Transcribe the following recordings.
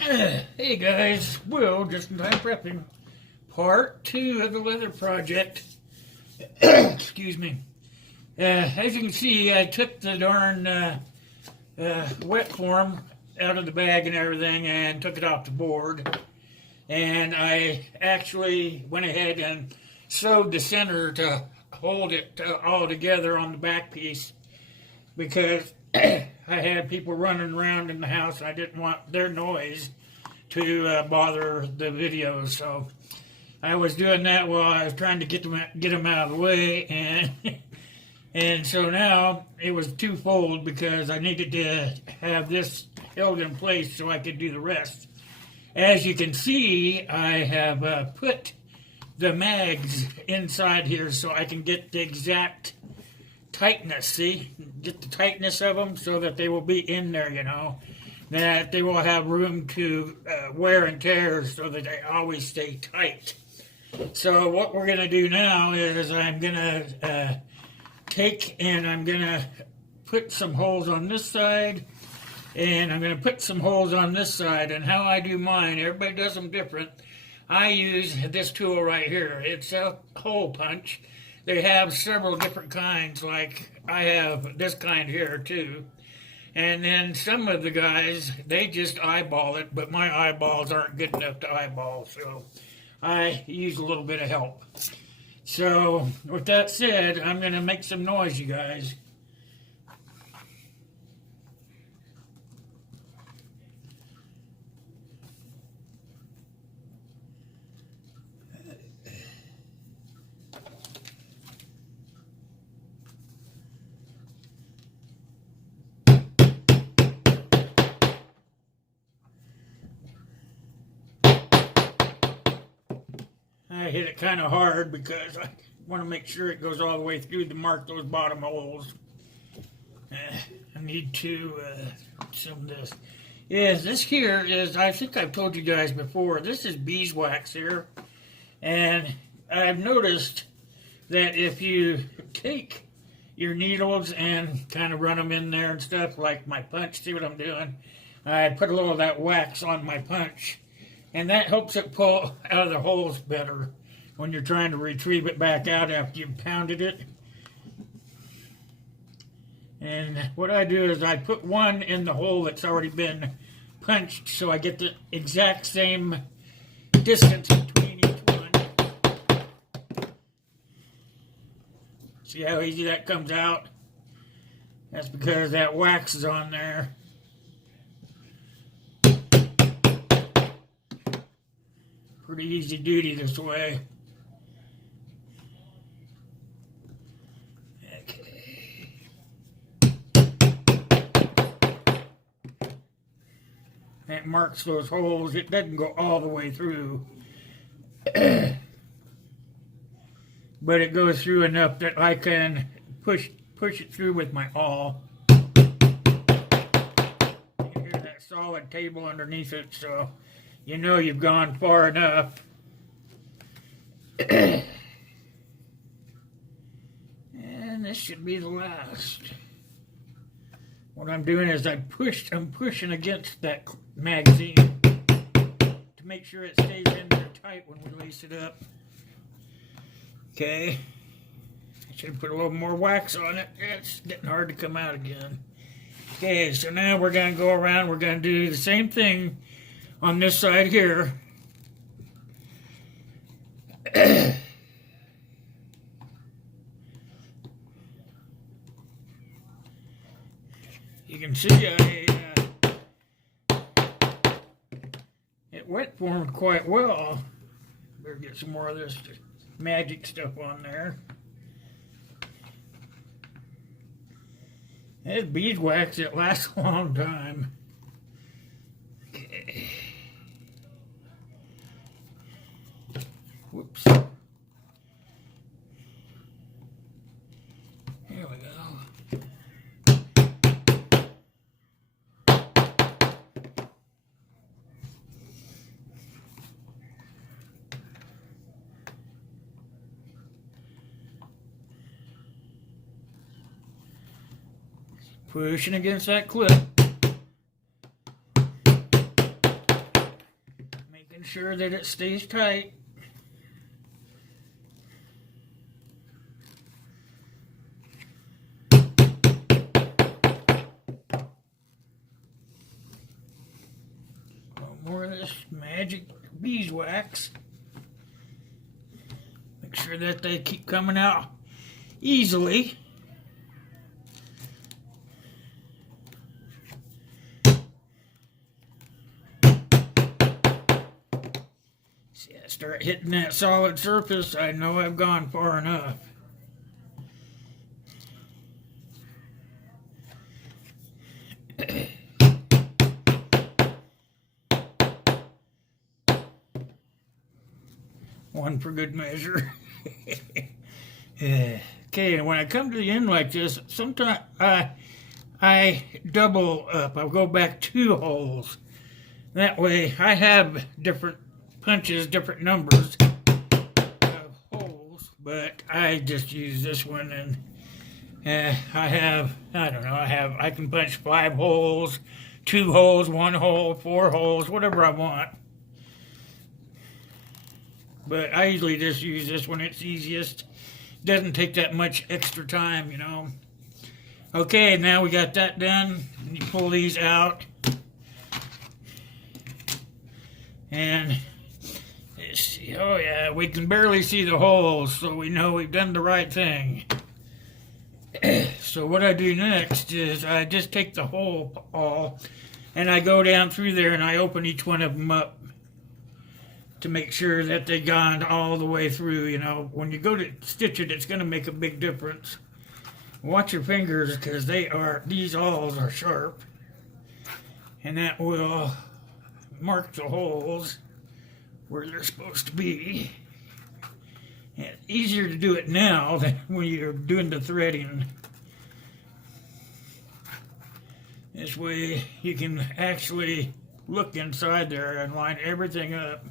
Hey guys, Will, just in time prepping. Part 2 of the leather project. Excuse me. As you can see, I took the darn wet form out of the bag and everything and took it off the board. And I actually went ahead and sewed the center to hold it all together on the back piece because I had people running around in the house. I didn't want their noise to bother the video, so I was doing that while I was trying to get them out of the way, and so now it was twofold because I needed to have this held in place so I could do the rest. As you can see, I have put the mags inside here so I can get the exact tightness, see? Get the tightness of them so that they will be in there, you know. That they will have room to wear and tear so that they always stay tight. So what we're going to do now is I'm going to take and I'm going to put some holes on this side and I'm going to put some holes on this side. And how I do mine, everybody does them different. I use this tool right here. It's a hole punch. They have several different kinds, like I have this kind here too. And then some of the guys, they just eyeball it, but my eyeballs aren't good enough to eyeball, so I use a little bit of help. So with that said, I'm going to make some noise, you guys. I hit it kind of hard because I want to make sure it goes all the way through to mark those bottom holes. I need to some of this. Yes, this here is, I think I've told you guys before, this is beeswax here. And I've noticed that if you take your needles and kind of run them in there and stuff, like my punch, see what I'm doing? I put a little of that wax on my punch. And that helps it pull out of the holes better when you're trying to retrieve it back out after you've pounded it. And what I do is I put one in the hole that's already been punched so I get the exact same distance between each one. See how easy that comes out? That's because that wax is on there. Pretty easy duty this way. Okay. That marks those holes. It doesn't go all the way through. But it goes through enough that I can push it through with my awl. You can hear that solid table underneath it, so you know you've gone far enough. And this should be the last. What I'm doing is I'm pushing against that magazine to make sure it stays in there tight when we lace it up. Okay. I should put a little more wax on it. It's getting hard to come out again. Okay, so now we're going to go around. We're going to do the same thing on this side here. You can see it wet formed quite well. Better get some more of this magic stuff on there. It's beeswax. It lasts a long time. Okay. Whoops. Here we go. Pushing against that clip. sure that it stays tight. More of this magic beeswax. Make sure that they keep coming out easily. See, I start hitting that solid surface, I know I've gone far enough. One for good measure. Okay, and when I come to the end like this, sometimes I double up. I'll go back 2 holes. That way I have different punches, different numbers of holes, but I just use this one, and I can punch 5 holes, 2 holes, 1 hole, 4 holes, whatever I want. But I usually just use this when it's easiest. Doesn't take that much extra time, you know. Okay, now we got that done. You pull these out. And let's see. Oh yeah, we can barely see the holes, so we know we've done the right thing. So what I do next is I just take the hole all and I go down through there and I open each one of them up to make sure that they gone all the way through. You know, when you go to stitch it, it's going to make a big difference. Watch your fingers, because these awls are sharp, and that will mark the holes where they're supposed to be. And it's easier to do it now than when you're doing the threading. This way you can actually look inside there and line everything up.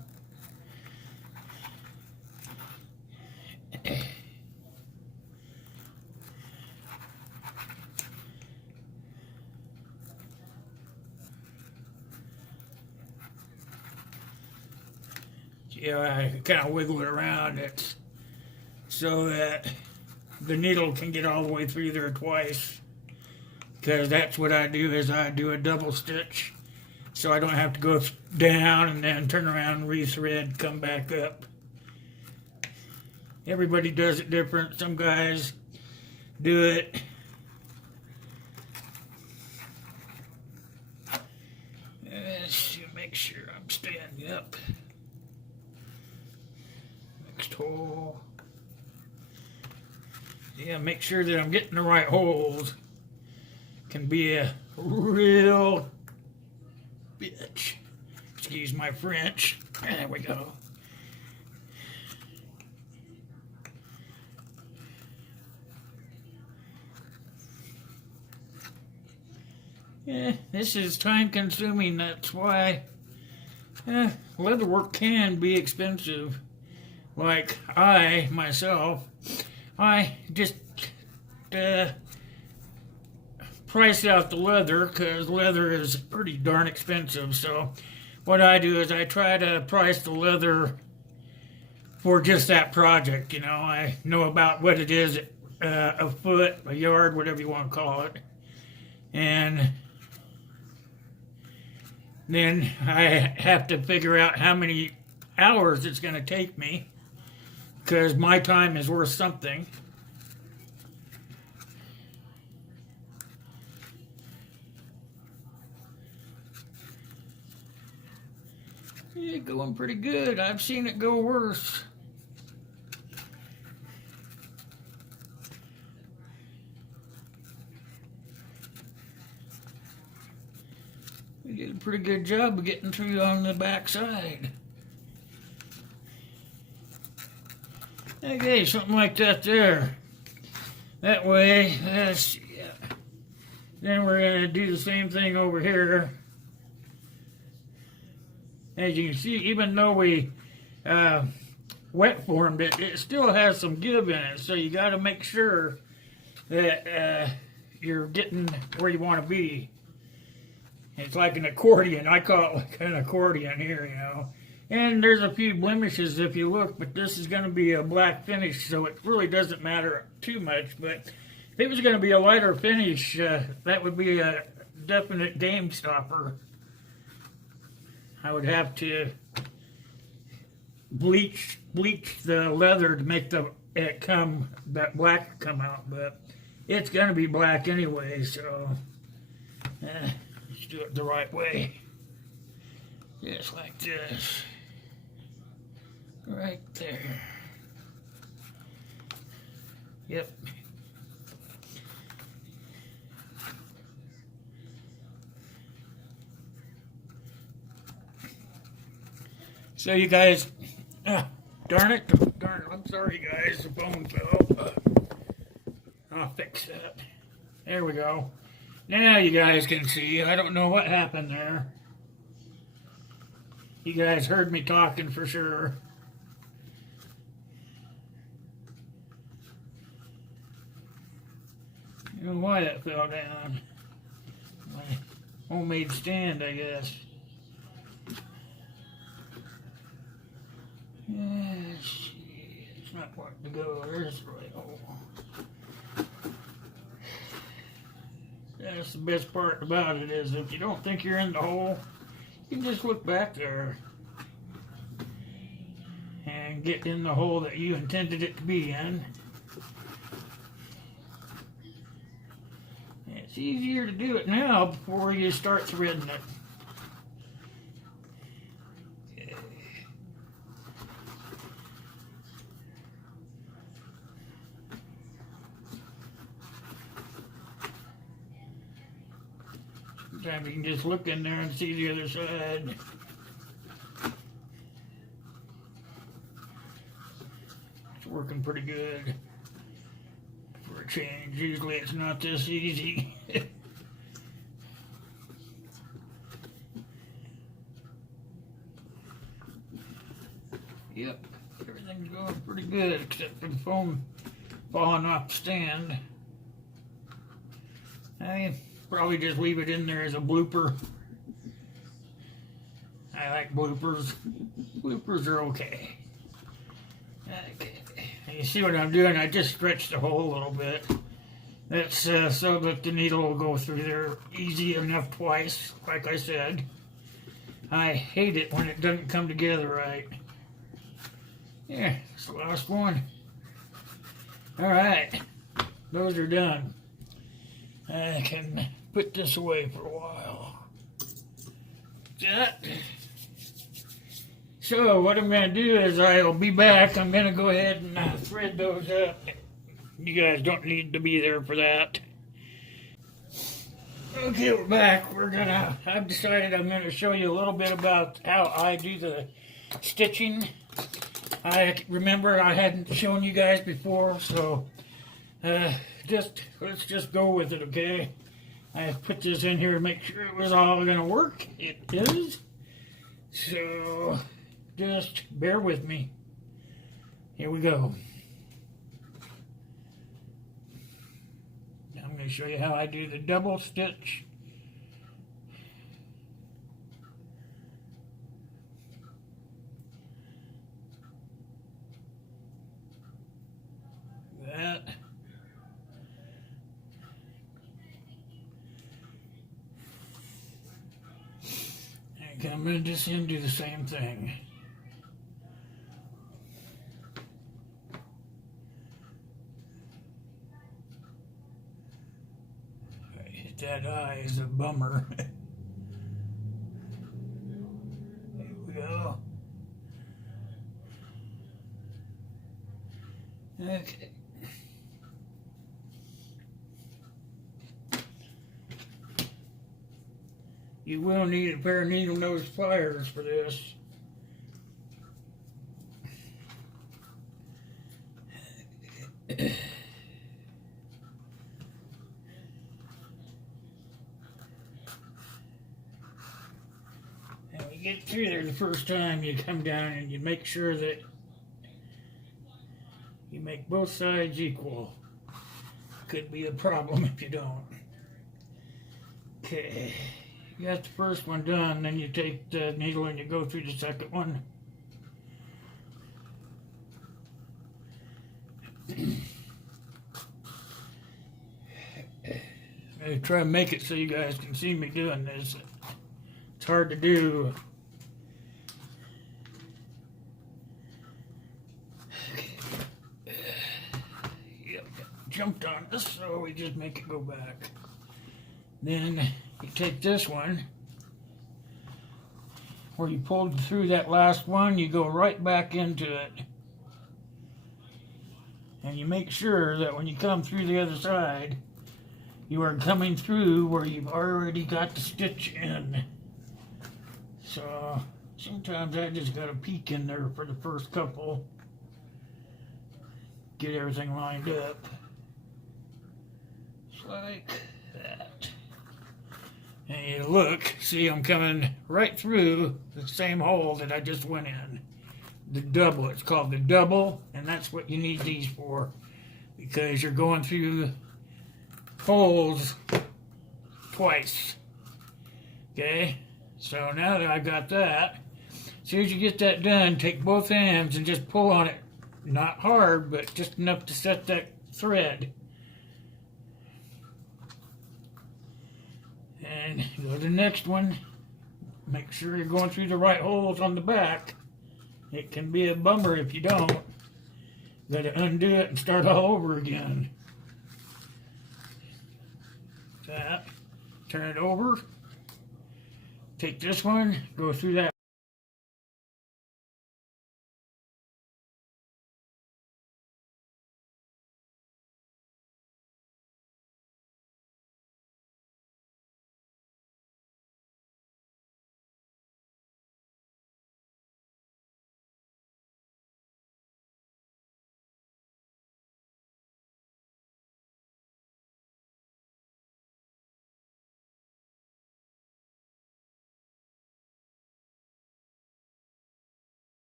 Yeah, I kind of wiggle it around it so that the needle can get all the way through there twice. Because that's what I do, is I do a double stitch, so I don't have to go down and then turn around and rethread, come back up. Everybody does it different. Some guys do it let's make sure I'm standing up. Next hole. Yeah, make sure that I'm getting the right holes. Can be a real bitch. Excuse my French. There we go. Yeah, this is time consuming. That's why leatherwork can be expensive. Like I just price out the leather, because leather is pretty darn expensive. So what I do is I try to price the leather for just that project. You know, I know about what it is, a foot, a yard, whatever you want to call it. And then I have to figure out how many hours it's going to take me, because my time is worth something. Yeah, going pretty good. I've seen it go worse. We did a pretty good job of getting through on the back side. Okay, something like that there. That way, then we're going to do the same thing over here. As you can see, even though we wet formed it, it still has some give in it. So you got to make sure that you're getting where you want to be. It's like an accordion. I call it like an accordion here, you know. And there's a few blemishes if you look, but this is going to be a black finish, so it really doesn't matter too much. But if it was going to be a lighter finish, that would be a definite game stopper. I would have to bleach the leather to make that black come out, but it's going to be black anyway, so let's do it the right way. Just like this. Right there. Yep. So you guys, darn it, I'm sorry guys, the phone fell. I'll fix that. There we go. Now you guys can see, I don't know what happened there. You guys heard me talking for sure. I don't know why that fell down. My homemade stand, I guess. Yes, it's not wanting to go. There's the right hole. That's the best part about it is if you don't think you're in the hole, you can just look back there and get in the hole that you intended it to be in. It's easier to do it now before you start threading it. Sometimes you can just look in there and see the other side. It's working pretty good for a change. Usually it's not this easy. Yep, everything's going pretty good except for the phone falling off the stand. I probably just leave it in there as a blooper. I like bloopers. Bloopers are okay. Okay. You see what I'm doing? I just stretched the hole a little bit. That's so that the needle will go through there easy enough twice, like I said. I hate it when it doesn't come together right. Yeah, it's the last one. Alright, those are done. I can put this away for a while. That. So what I'm going to do is I'll be back. I'm going to go ahead and thread those up. You guys don't need to be there for that. Okay, we're back. I've decided I'm going to show you a little bit about how I do the stitching. I remember I hadn't shown you guys before, so let's just go with it, okay? I put this in here to make sure it was all going to work. It is. So just bear with me. Here we go. Now I'm going to show you how I do the double stitch. That. And I'm going to just do the same thing. Hit that eye is a bummer. There we go. Okay. You will need a pair of needle nose pliers for this. And when you get through there the first time, you come down and you make sure that you make both sides equal. Could be a problem if you don't. Okay. You got the first one done, then you take the needle and you go through the second one. I try to make it so you guys can see me doing this. It's hard to do. Yep, jumped on this, so we just make it go back. Then you take this one, where you pulled through that last one, you go right back into it. And you make sure that when you come through the other side, you are coming through where you've already got the stitch in. So sometimes I just got to peek in there for the first couple, get everything lined up. Just like that. And you look, see I'm coming right through the same hole that I just went in. The double, it's called the double, and that's what you need these for, because you're going through holes twice. Okay, so now that I got that, as soon as you get that done, take both hands and just pull on it, not hard, but just enough to set that thread. And go to the next one. Make sure you're going through the right holes on the back. It can be a bummer if you don't. Got to undo it and start all over again. That. Turn it over. Take this one, go through that